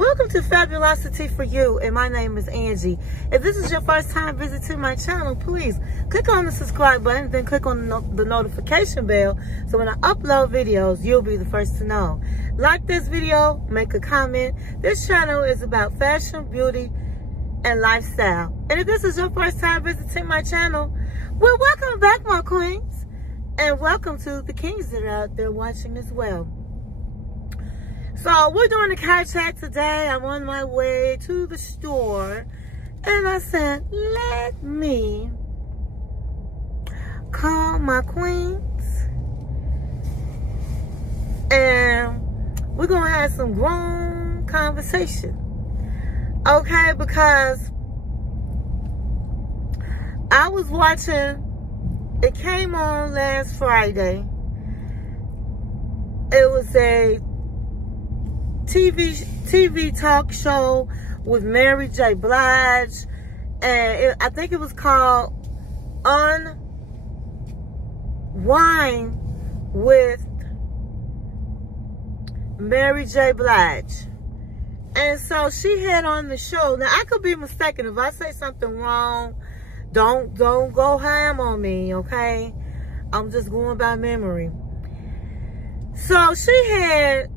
Welcome to Fabulosity For You, and my name is Angie. If this is your first time visiting my channel, please click on the subscribe button, then click on the notification bell, so when I upload videos, you'll be the first to know. Like this video, make a comment. This channel is about fashion, beauty, and lifestyle. And if this is your first time visiting my channel, well, welcome back, my queens, and welcome to the kings that are out there watching as well. So we're doing a car chat today. I'm on my way to the store, and I said, let me call my queens, and we're gonna have some grown conversation, okay? Because I was watching, it came on last Friday. It was a TV talk show with Mary J. Blige, and I think it was called Unwind with Mary J. Blige. And so she had on the show. Now, I could be mistaken. If I say something wrong, don't go ham on me, okay? I'm just going by memory. So she had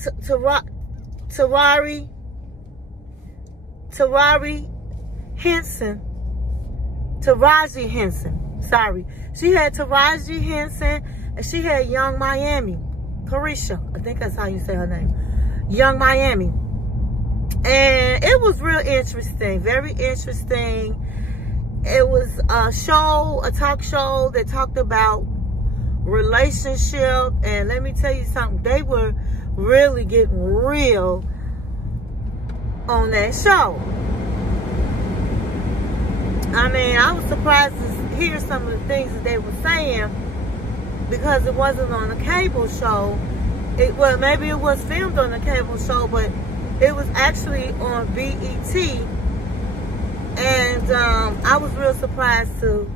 Taraji Henson. Sorry. She had Taraji Henson, and she had Young Miami. Carisha, I think that's how you say her name. Young Miami. And it was real interesting, very interesting. It was a talk show that talked about relationship, and let me tell you something, they were really getting real on that show. I mean, I was surprised to hear some of the things that they were saying, because it wasn't on a cable show. Well, maybe it was filmed on a cable show, but it was actually on BET. And I was real surprised to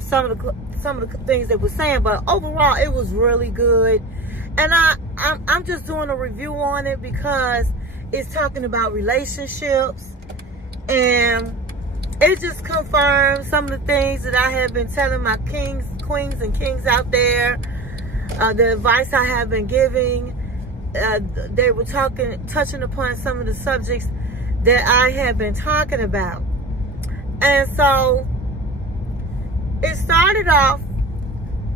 some of the things they were saying, but overall it was really good. And I'm just doing a review on it because it's talking about relationships, and it just confirms some of the things that I have been telling my kings, queens, and kings out there. The advice I have been giving, they were touching upon some of the subjects that I have been talking about. And so it started off,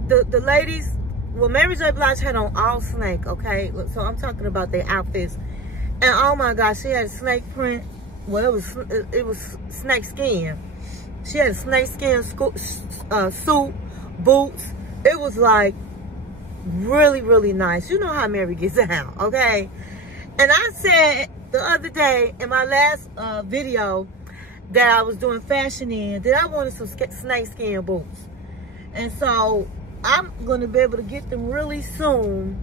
the ladies, well, Mary J. Blige had on all snake, okay? So I'm talking about their outfits. And oh my gosh, she had snake print. Well, it was snake skin. She had a snake skin suit, boots. It was like really, really nice. You know how Mary gets down, okay? And I said the other day in my last video that I was doing fashion in, that I wanted some snake skin boots. And so I'm going to be able to get them really soon,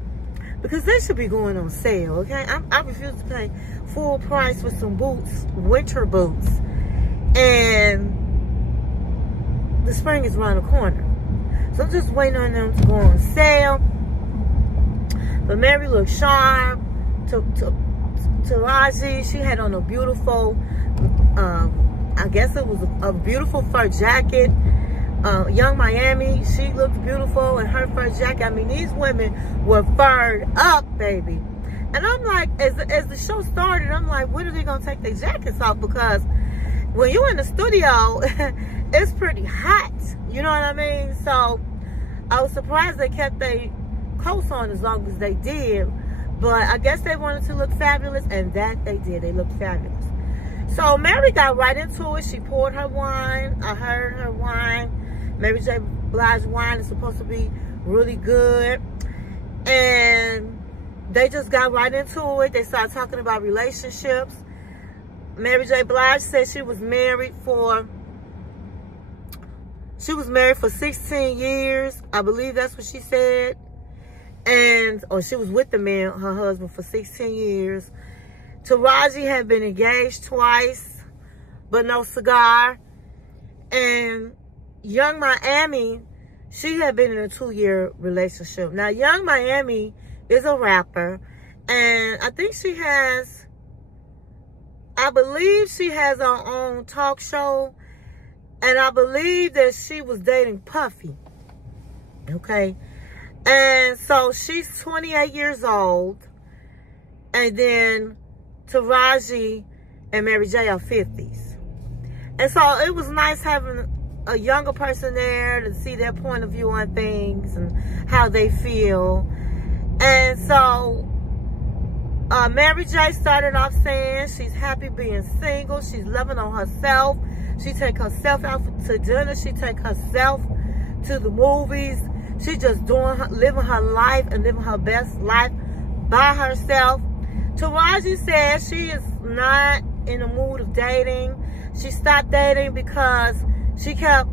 because they should be going on sale, okay? I refuse to pay full price for some boots, winter boots. And the spring is around the corner. So I'm just waiting on them to go on sale. But Mary looked sharp. Taraji, she had on a beautiful, I guess it was a beautiful fur jacket. Young Miami, she looked beautiful in her fur jacket. I mean, these women were furred up, baby. And I'm like, as the show started, I'm like, when are they gonna take their jackets off? Because when you're in the studio, it's pretty hot. You know what I mean? So I was surprised they kept their coats on as long as they did. But I guess they wanted to look fabulous, and that they did. They looked fabulous. So Mary got right into it. She poured her wine. I heard her wine. Mary J. Blige wine is supposed to be really good. And they just got right into it. They started talking about relationships. Mary J. Blige said she was married for 16 years. I believe that's what she said. Or she was with the man, her husband, for 16 years. Taraji had been engaged twice, but no cigar. And Young Miami, she had been in a 2-year relationship. Now, Young Miami is a rapper, and I think she has, I believe she has her own talk show. And I believe that she was dating Puffy. Okay. And so she's 28 years old. And then Taraji and Mary J are 50s. And so it was nice having a younger person there to see their point of view on things and how they feel. And so Mary J started off saying she's happy being single. She's loving on herself. She take herself out to dinner. She take herself to the movies. She just living her life and living her best life by herself. Taraji said she is not in the mood of dating. She stopped dating because she kept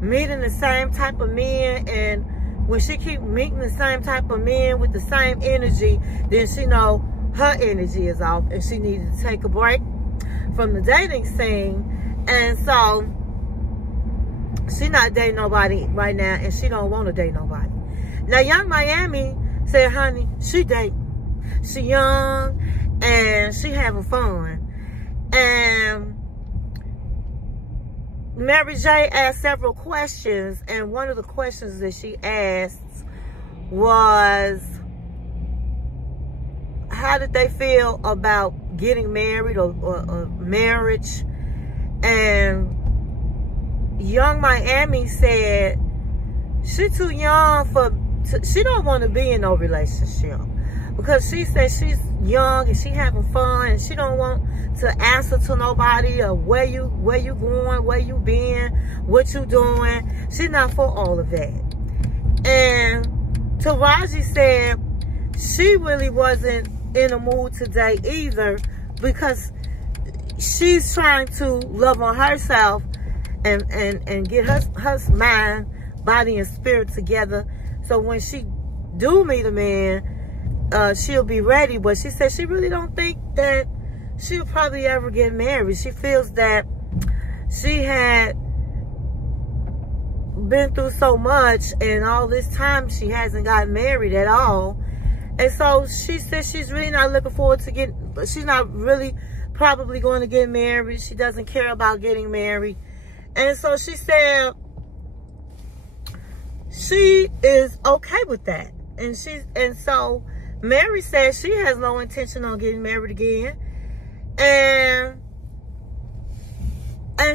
meeting the same type of men, and when she keep meeting the same type of men with the same energy, then she know her energy is off and she needed to take a break from the dating scene. And so she not dating nobody right now, and she don't want to date nobody. Now, Young Miami said, honey, she dating. She young and she having fun. And Mary J asked several questions, and one of the questions that she asked was, how did they feel about getting married or marriage? And Young Miami said she too young she don't want to be in no relationship, because she said she's young and she having fun and she don't want to answer to nobody or where you going, where you been, what you doing. She's not for all of that. And Taraji said she really wasn't in the mood today either, because she's trying to love on herself and get her mind, body, and spirit together. So when she do meet a man, she'll be ready. But she said she really don't think that she'll probably ever get married. She feels that she had been through so much, and all this time she hasn't gotten married at all. And so she said she's really not looking forward to she's not really probably going to get married. She doesn't care about getting married. And so she said she is okay with that. And so Mary said she has no intention on getting married again. And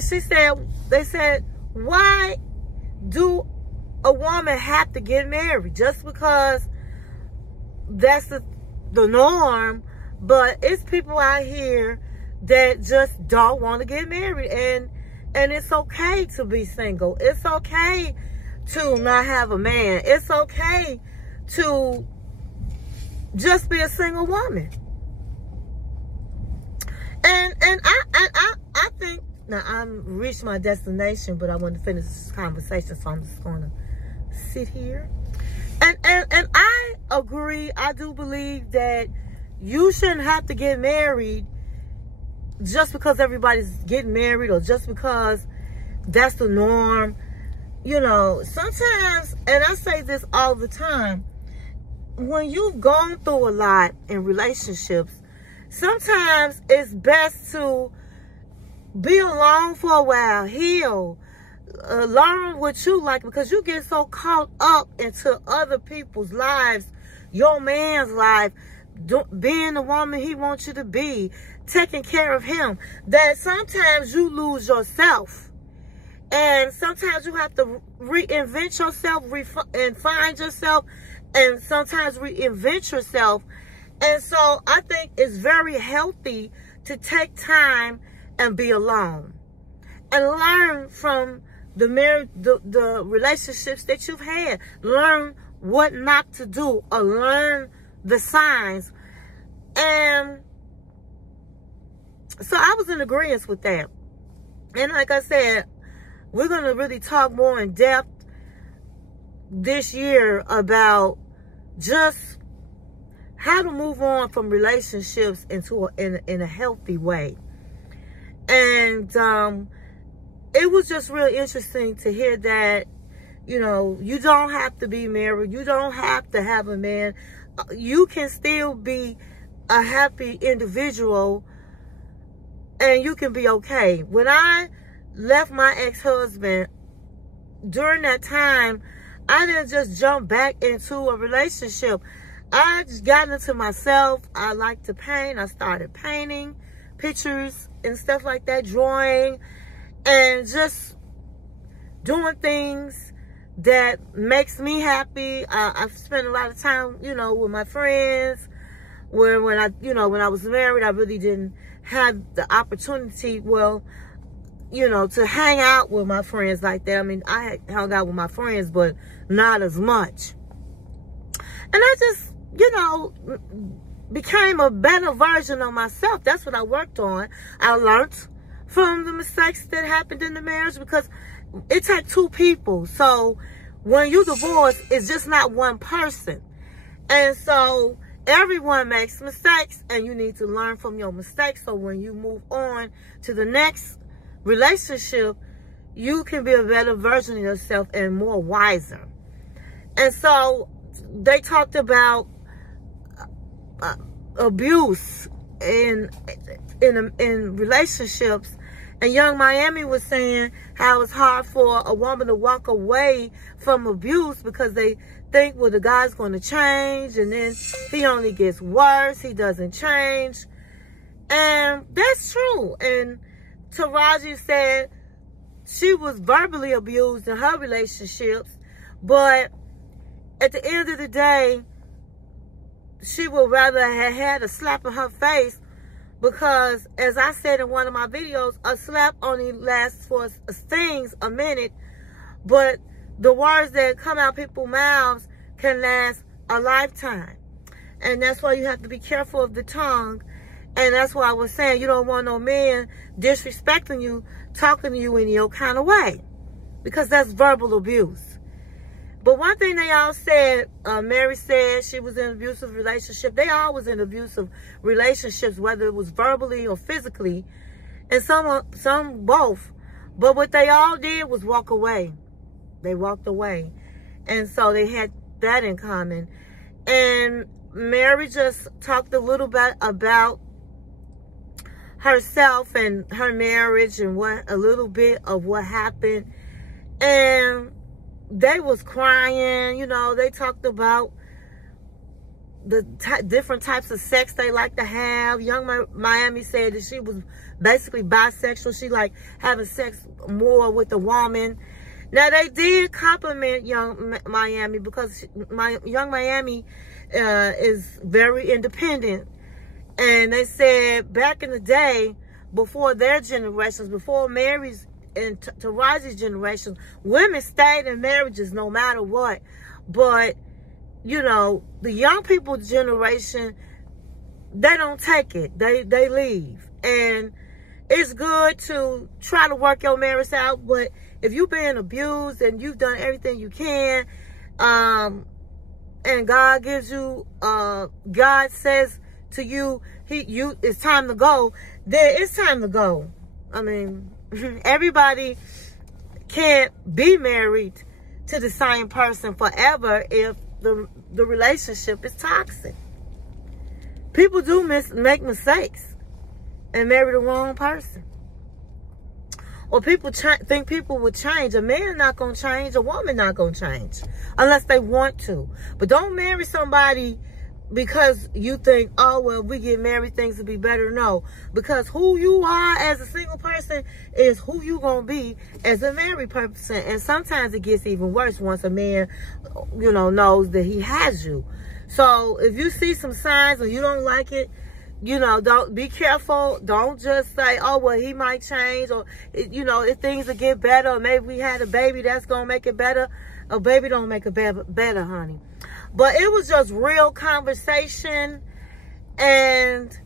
she said, they said, why do a woman have to get married? Just because that's the norm. But it's people out here that just don't want to get married. And it's okay to be single. It's okay to not have a man. It's okay to just be a single woman. And I think, now I'm reached my destination, but I want to finish this conversation, so I'm just going to sit here. And I agree. I do believe that you shouldn't have to get married just because everybody's getting married, or just because that's the norm. You know, sometimes, and I say this all the time, when you've gone through a lot in relationships, sometimes it's best to be alone for a while, heal, learn what you like, because you get so caught up into other people's lives, your man's life, being the woman he wants you to be, taking care of him, that sometimes you lose yourself. And sometimes you have to reinvent yourself and find yourself, and sometimes reinvent yourself. And so I think it's very healthy to take time and be alone and learn from the relationships that you've had. Learn what not to do, or learn the signs. And so I was in agreement with that. And like I said, we're going to really talk more in depth this year about just how to move on from relationships in a healthy way. And it was just really interesting to hear that, you know, you don't have to be married. You don't have to have a man. You can still be a happy individual, and you can be okay. When I left my ex-husband, during that time, I didn't just jump back into a relationship. I just got into myself. I like to paint. I started painting pictures and stuff like that, drawing, and just doing things that makes me happy. I've spent a lot of time, you know, with my friends. Where when I was married, I really didn't have the opportunity, well, you know, to hang out with my friends like that. I mean, I had hung out with my friends, but not as much. And I just, you know, became a better version of myself. That's what I worked on. I learned from the mistakes that happened in the marriage, because it takes two people. So when you divorce, it's just not one person. And so everyone makes mistakes, and you need to learn from your mistakes. So when you move on to the next relationship, you can be a better version of yourself and more wiser. And so they talked about abuse in relationships, and Young Miami was saying how it's hard for a woman to walk away from abuse because they think, well, the guy's going to change, and then he only gets worse. He doesn't change. And that's true. And Taraji said she was verbally abused in her relationships, but at the end of the day, she would rather have had a slap in her face, because, as I said in one of my videos, a slap only lasts for stings a minute, but the words that come out people's mouths can last a lifetime. And that's why you have to be careful of the tongue. And that's why I was saying you don't want no man disrespecting you, talking to you in your kind of way, because that's verbal abuse. But one thing they all said, Mary said she was in an abusive relationship. They all was in abusive relationships, whether it was verbally or physically, and some both. But what they all did was walk away. They walked away. And so they had that in common. And Mary just talked a little bit about herself and her marriage and a little bit of what happened. And they was crying, you know. They talked about the different types of sex they like to have. Young Miami said that she was basically bisexual. She liked having sex more with a woman. Now, they did compliment Young Miami, because Young Miami is very independent. And they said back in the day, before their generations, before Mary's and Taraji's generation, women stayed in marriages no matter what. But, you know, the young people's generation, they don't take it. They leave. And it's good to try to work your marriage out, but if you've been abused and you've done everything you can, and God gives you, God says to you, it's time to go, then it's time to go. I mean, everybody can't be married to the same person forever if the relationship is toxic. People do make mistakes and marry the wrong person. Or people think people would change. A man not going to change. A woman not going to change unless they want to. But don't marry somebody because you think, oh, well, if we get married, things will be better. No, because who you are as a single person is who you going to be as a married person. And sometimes it gets even worse once a man, you know, knows that he has you. So if you see some signs or you don't like it, you know, don't be careful. Don't just say, oh, well, he might change, or, you know, if things will get better, or maybe we had a baby, that's going to make it better. A baby don't make it better, honey. But it was just real conversation, and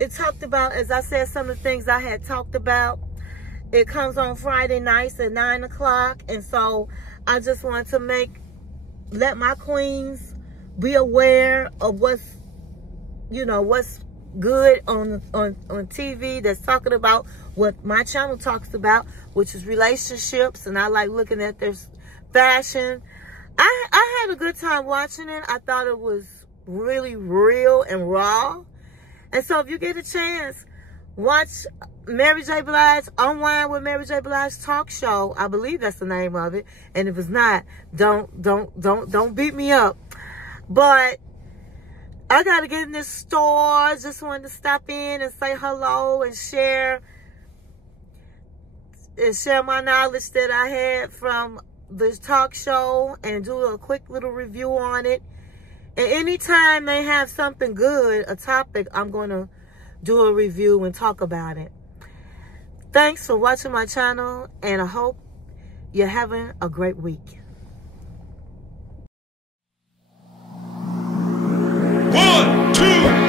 it talked about, as I said, some of the things I had talked about. It comes on Friday nights at 9 o'clock, and so I just wanted to let my queens be aware of what's good on TV that's talking about what my channel talks about, which is relationships, and I like looking at their fashion. I had a good time watching it. I thought it was really real and raw, And so if you get a chance, watch Mary J. Blige, Unwind with Mary J. Blige talk show. I believe that's the name of it. And if it's not, don't beat me up. But I gotta get in this store. Just wanted to stop in and say hello and share my knowledge that I had from this talk show and do a quick little review on it. And anytime they have something good, a topic, I'm going to do a review and talk about it. Thanks for watching my channel, and I hope you're having a great week. 1, 2